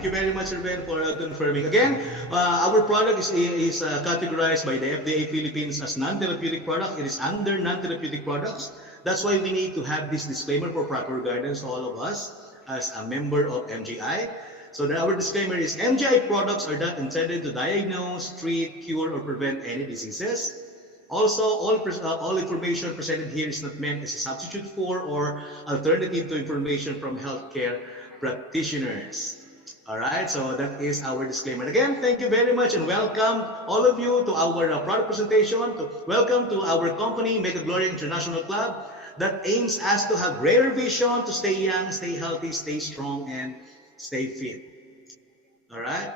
Thank you very much, Ruben, for confirming. Again, our product is categorized by the FDA Philippines as non-therapeutic product. It is under non-therapeutic products. That's why we need to have this disclaimer for proper guidance to all of us as a member of MGI. So our disclaimer is MGI products are not intended to diagnose, treat, cure, or prevent any diseases. Also, all information presented here is not meant as a substitute for or alternative to information from healthcare practitioners. All right, so that is our disclaimer. Again, thank you very much and welcome all of you to our product presentation. Welcome to our company, Mega Gloria International Club, that aims us to have rare vision to stay young, stay healthy, stay strong, and stay fit. All right.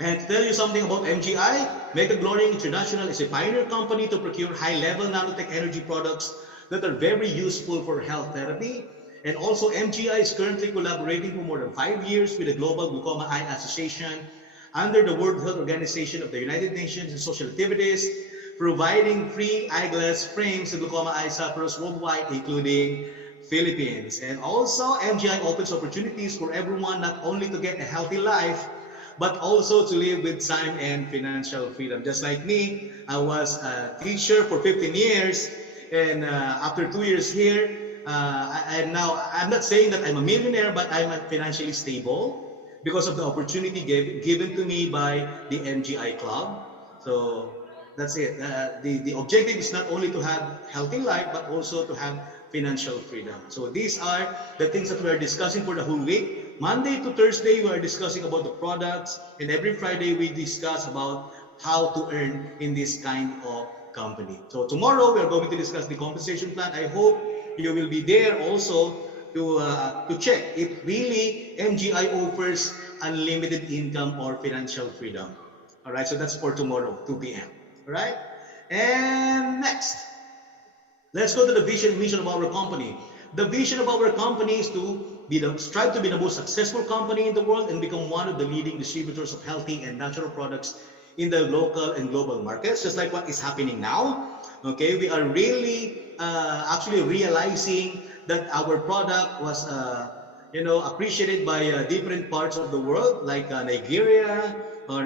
And to tell you something about MGI, Mega Gloria International is a pioneer company to procure high-level nanotech energy products that are very useful for health therapy. And also MGI is currently collaborating for more than 5 years with the Global Glaucoma Eye Association under the World Health Organization of the United Nations and social activities, providing free eyeglass frames to glaucoma eye sufferers worldwide, including Philippines. And also MGI opens opportunities for everyone not only to get a healthy life, but also to live with time and financial freedom. Just like me, I was a teacher for 15 years, and after 2 years here, I'm not saying that I'm a millionaire, but I'm financially stable because of the opportunity given to me by the MGI Club. So that's it. The objective is not only to have healthy life, but also to have financial freedom. So these are the things that we are discussing for the whole week. Monday to Thursday, we are discussing about the products, and every Friday we discuss about how to earn in this kind of company. So tomorrow we are going to discuss the compensation plan. I hope you will be there also to check if really MGI offers unlimited income or financial freedom. All right, so that's for tomorrow, 2 p.m. All right, and next, let's go to the vision and mission of our company. The vision of our company is to strive to be the most successful company in the world and become one of the leading distributors of healthy and natural products in the local and global markets, just like what is happening now. Okay, we are really actually realizing that our product was appreciated by different parts of the world, like Nigeria or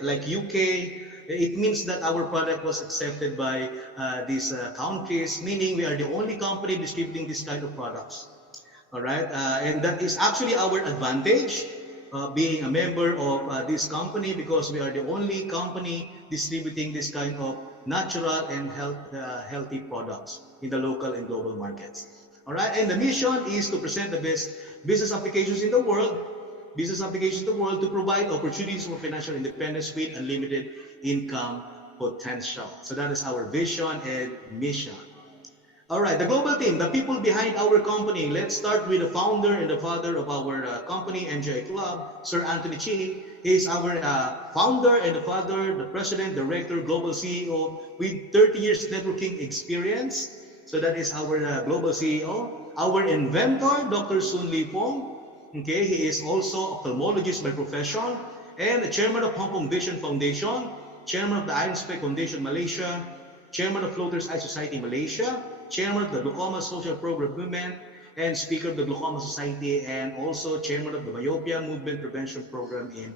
like UK. It means that our product was accepted by these countries, meaning we are the only company distributing this kind of products. All right, and that is actually our advantage, being a member of this company, because we are the only company distributing this kind of natural and healthy products in the local and global markets. All right, and the mission is to present the best business applications in the world, to provide opportunities for financial independence with unlimited income potential. So that is our vision and mission. All right, the global team, the people behind our company. Let's start with the founder and the father of our company, MGI Club, Sir Anthony Chi. He is our founder and the father, the president, director, global CEO with 30 years networking experience. So that is our global CEO. Our inventor, Dr. Sun Li Fong. Okay, he is also ophthalmologist by profession and the chairman of Hong Kong Vision Foundation, chairman of the Iron Spec Foundation Malaysia, chairman of Floaters Eye Society Malaysia, chairman of the Glaucoma Social Program Movement, and speaker of the Glaucoma Society, and also chairman of the Myopia Movement Prevention Program in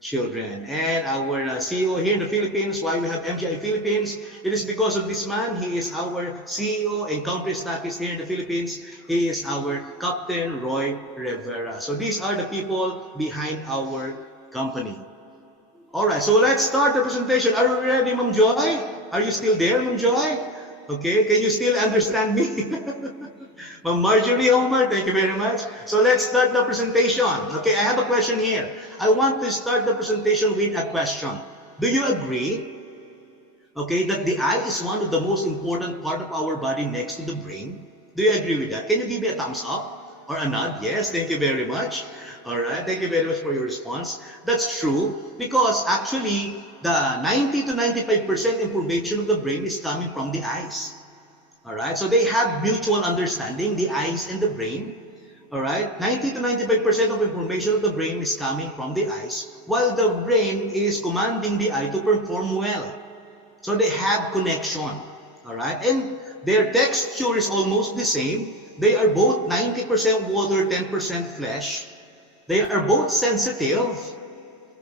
children. And our CEO here in the Philippines, why we have MGI Philippines, it is because of this man. He is our CEO and country staffist here in the Philippines. He is our Captain Roy Rivera. So these are the people behind our company. All right, so let's start the presentation. Are you ready, Ma'am Joy? Are you still there, Ma'am Joy? Okay, can you still understand me? Ma'am Marjorie Homer, thank you very much. So let's start the presentation. Okay, I have a question here. I want to start the presentation with a question. Do you agree, okay, that the eye is one of the most important part of our body next to the brain? Do you agree with that? Can you give me a thumbs up or a nod? Yes, thank you very much. All right, thank you very much for your response. That's true because actually the 90 to 95% information of the brain is coming from the eyes. All right, so they have mutual understanding, the eyes and the brain. All right, 90 to 95% of information of the brain is coming from the eyes, while the brain is commanding the eye to perform well. So they have connection. All right, and their texture is almost the same. They are both 90% water, 10% flesh. They are both sensitive.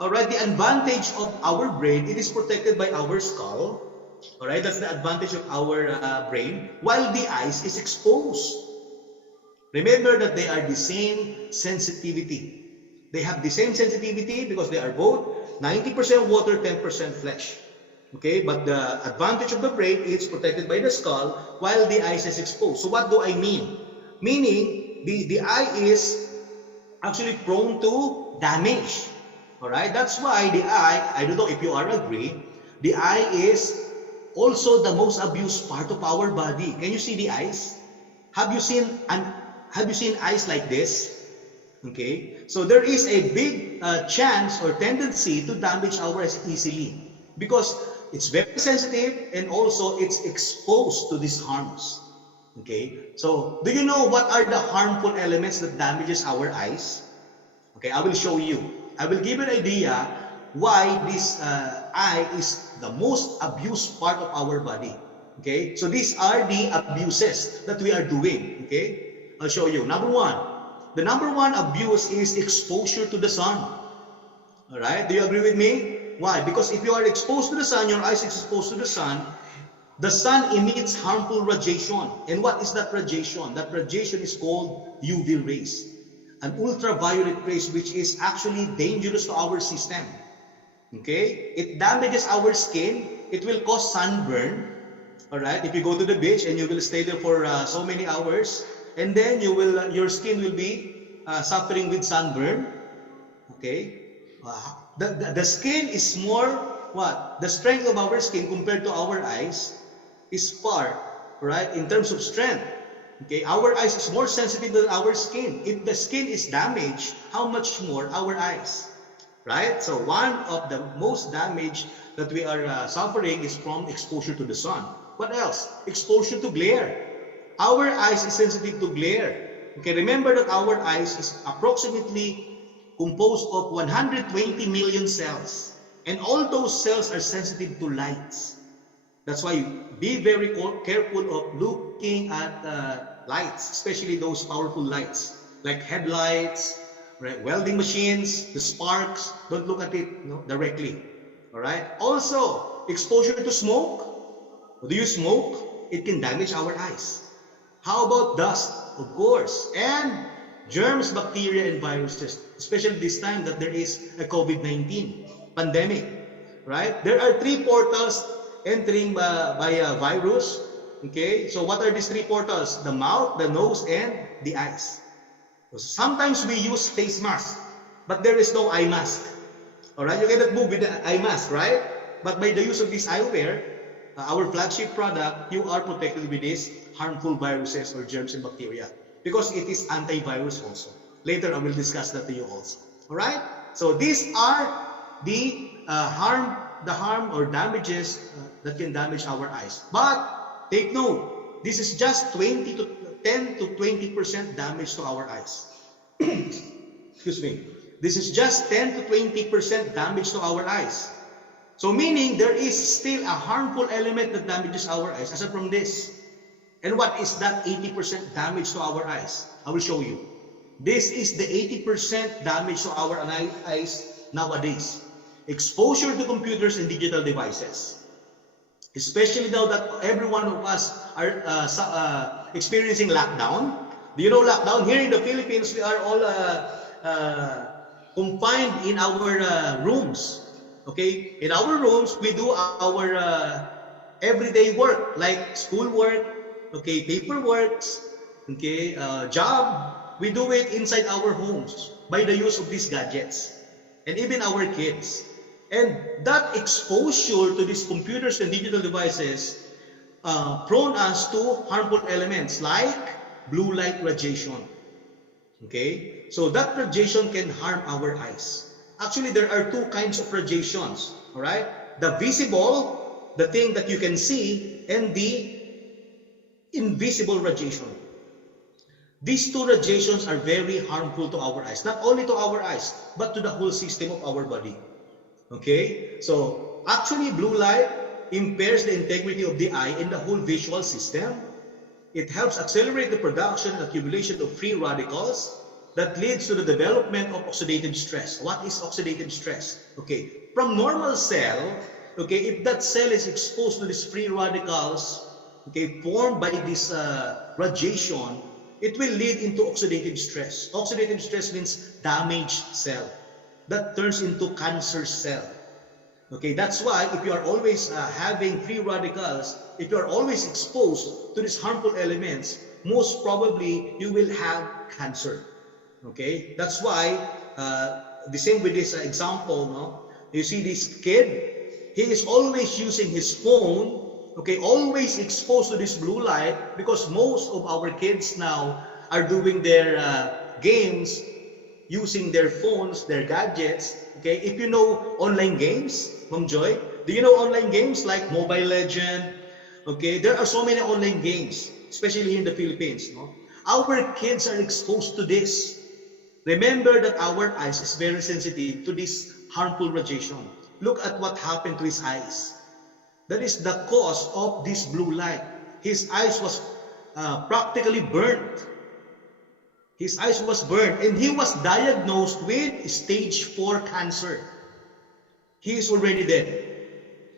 Alright, the advantage of our brain, it is protected by our skull. Alright, that's the advantage of our brain, while the eyes is exposed. Remember that they are the same sensitivity. They have the same sensitivity because they are both 90% water, 10% flesh. Okay, but the advantage of the brain is protected by the skull while the eyes is exposed. So what do I mean? Meaning, the eye is actually prone to damage. Alright, that's why the eye, I don't know if you are agree, the eye is also the most abused part of our body. Can you see the eyes? Have you seen eyes like this? Okay, so there is a big chance or tendency to damage our eyes easily because it's very sensitive and also it's exposed to these harms. Okay, so do you know what are the harmful elements that damages our eyes? Okay, I will show you. I will give you an idea why this eye is the most abused part of our body. Okay, so these are the abuses that we are doing. Okay, I'll show you. Number one, the number one abuse is exposure to the sun. All right, do you agree with me? Why? Because if you are exposed to the sun, your eyes is exposed to the sun emits harmful radiation. And what is that radiation? That radiation is called UV rays, an ultraviolet rays, which is actually dangerous to our system. Okay, it damages our skin. It will cause sunburn. All right, if you go to the beach and you will stay there for so many hours, and then your skin will be suffering with sunburn. Okay, the skin is more what? The strength of our skin compared to our eyes is far, right? In terms of strength. Okay, our eyes is more sensitive than our skin. If the skin is damaged, how much more our eyes, right? So one of the most damage that we are suffering is from exposure to the sun. What else? Exposure to glare. Our eyes is sensitive to glare. Okay, remember that our eyes is approximately composed of 120 million cells. And all those cells are sensitive to lights. That's why be very careful of looking at lights, especially those powerful lights, like headlights, right, welding machines, the sparks. Don't look at it directly. All right. Also, exposure to smoke. Do you smoke? It can damage our eyes. How about dust? Of course. And germs, bacteria, and viruses, especially this time that there is a COVID-19 pandemic. Right? There are three portals entering by a virus. Okay, so what are these three portals? The mouth, the nose, and the eyes. So sometimes we use face mask, but there is no eye mask. All right, you cannot move with the eye mask, right? But by the use of this eyewear, our flagship product, you are protected with these harmful viruses or germs and bacteria because it is antivirus also. Later, I will discuss that to you also. All right. So these are the harm or damages that can damage our eyes. But take note, this is just 10 to 20% damage to our eyes. Excuse me. This is just 10 to 20% damage to our eyes. So meaning there is still a harmful element that damages our eyes aside from this. And what is that 80% damage to our eyes? I will show you. This is the 80% damage to our eyes nowadays. Exposure to computers and digital devices. Especially now that every one of us are experiencing lockdown. Do you know lockdown? Here in the Philippines, we are all confined in our rooms. Okay, in our rooms, we do our everyday work like school work, okay, paperwork, okay, job. We do it inside our homes by the use of these gadgets, and even our kids. And that exposure to these computers and digital devices prone us to harmful elements like blue light radiation. Okay, so that radiation can harm our eyes. Actually, there are two kinds of radiations, all right? The visible, the thing that you can see, and the invisible radiation. These two radiations are very harmful to our eyes, not only to our eyes, but to the whole system of our body. Okay? So, actually, blue light impairs the integrity of the eye and the whole visual system. It helps accelerate the production and accumulation of free radicals that leads to the development of oxidative stress. What is oxidative stress? Okay, from normal cell, okay, if that cell is exposed to these free radicals, okay, formed by this radiation, it will lead into oxidative stress. Oxidative stress means damaged cell that turns into cancer cell. Okay, that's why if you are always having free radicals, if you are always exposed to these harmful elements, most probably you will have cancer. Okay, that's why the same with this example, no? You see this kid, he is always using his phone, okay, always exposed to this blue light, because most of our kids now are doing their games using their phones, their gadgets. Okay, if you know online games, Ma'am Joy, do you know online games like Mobile Legend? Okay, there are so many online games, especially in the Philippines. No? Our kids are exposed to this. Remember that our eyes is very sensitive to this harmful radiation. Look at what happened to his eyes. That is the cause of this blue light. His eyes was practically burnt. His eyes was burned, and he was diagnosed with stage 4 cancer. He is already dead.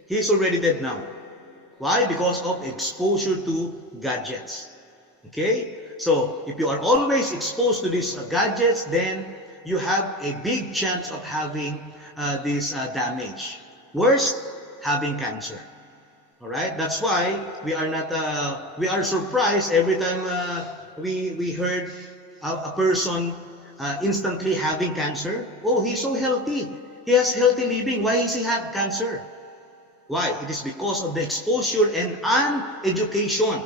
He is already dead now. Why? Because of exposure to gadgets. Okay? So, if you are always exposed to these gadgets, then you have a big chance of having this damage. Worst, having cancer. Alright? That's why we are not, we are surprised every time we heard a person instantly having cancer. Oh, he's so healthy. He has healthy living. Why is he have cancer? Why? It is because of the exposure and uneducation.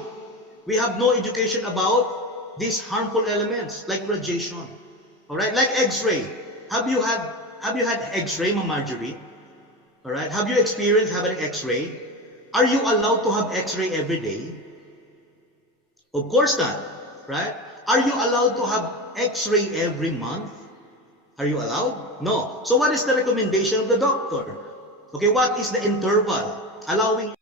We have no education about these harmful elements like radiation. All right, like X-ray. Have you had X-ray, Ma'am Marjorie? All right. Have you experienced having X-ray? Are you allowed to have X-ray every day? Of course not. Right? Are you allowed to have X-ray every month? Are you allowed? No. So what is the recommendation of the doctor? Okay, what is the interval allowing